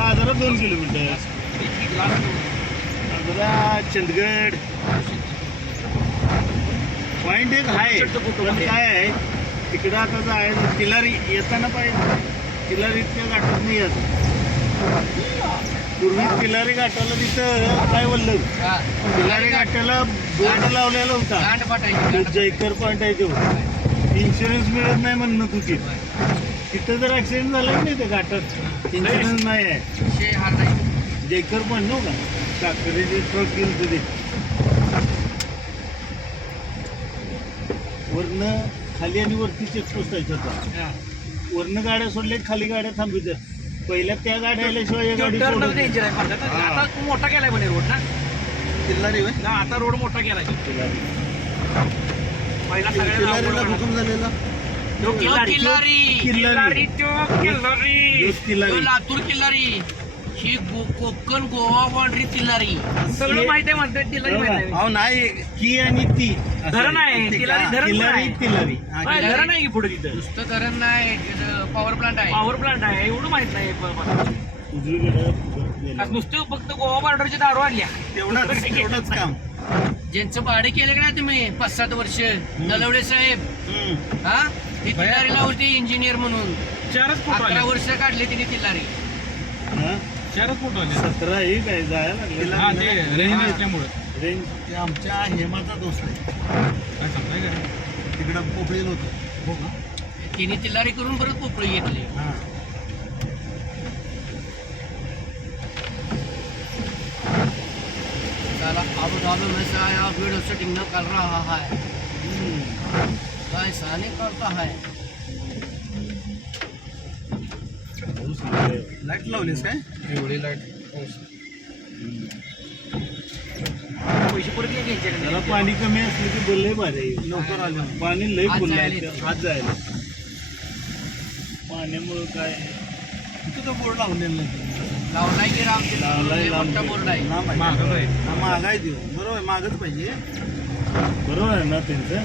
Ajara 2 kilometre. Ajara Chandgad point एक आहे. पण काय आहे तिकडं आता जायचं तिलारी येताना पाहिजे. तिलारीच्या घाटात नाही येत. पूर्वी तिलारी घाटाला तिथं काय बोललं तिलारी घाटाला बोर्ड लावलेला होता. जयकर पॉइंट आहे तो. इन्शुरन्स मिळत नाही म्हणत होती. तिथं जर ऍक्सिडेंट झाला की नाही त्या घाटात इन्शुरन्स नाही आहे. जयकर पॉइंट नव्ह का साखरेचे ट्रक गेलं ते वरनं खाली आणि वरती चेकपोस्ट आहे होता. वरनं गाड्या सोडल्या खाली गाड्या थांबित. पहिल्या त्या गाड्या आल्याशिवाय या गाडी आता मोठा केलाय म्हणे रोड ना किल्लारी आता रोड मोठा केलाय. पहिला किल्लारीला भूकंप झालेला. लातूर किल्लारी ही कोकण गोवा बाउंड्री तिल्लारी सगळं माहिती आहे म्हणतात. तिल्लारी माहिती आहे नाही की आणि ती धरण आहे. तिल्लारी तिल्लारी धरण आहे की पुढे तिथं नुसतं धरण नाही पॉवर प्लांट आहे. पॉवर प्लांट आहे एवढं माहित नाही. नुसतं फक्त गोवा बॉर्डरच्या दारू आणल्या तेवढंच काम. ज्यांचं भाडे केलं का नाही तुम्ही 5-7 वर्ष नलवडे साहेब हा ती तिल्लारीला होती इंजिनियर म्हणून 11 वर्ष काढले तिने तिल्लारी. 17 ही काय जायला रेंज ते आमच्या हेमाचा दोस्त आहे. तिकडं पोपळीला होतं. तिने तिल्लारी करून परत पोपळी घेतली. अबू धाबी में से आया वीडियो शूटिंग न कर रहा है. ऐसा नहीं करता है. लाईट लावलीस काय एवढी लाईट पैसे परत नाही घ्यायचे. त्याला पाणी कमी असलं की बोललंय भारी. लवकर आलं पाणी लई फुल आज जायला. पाण्यामुळं काय तिथं तो बोर्ड लावलेला नाही. लावलाय की मोठा बोर्ड आहे. महागाय देऊ बरोबर मागच पाहिजे. बरोबर आहे ना त्यांचं.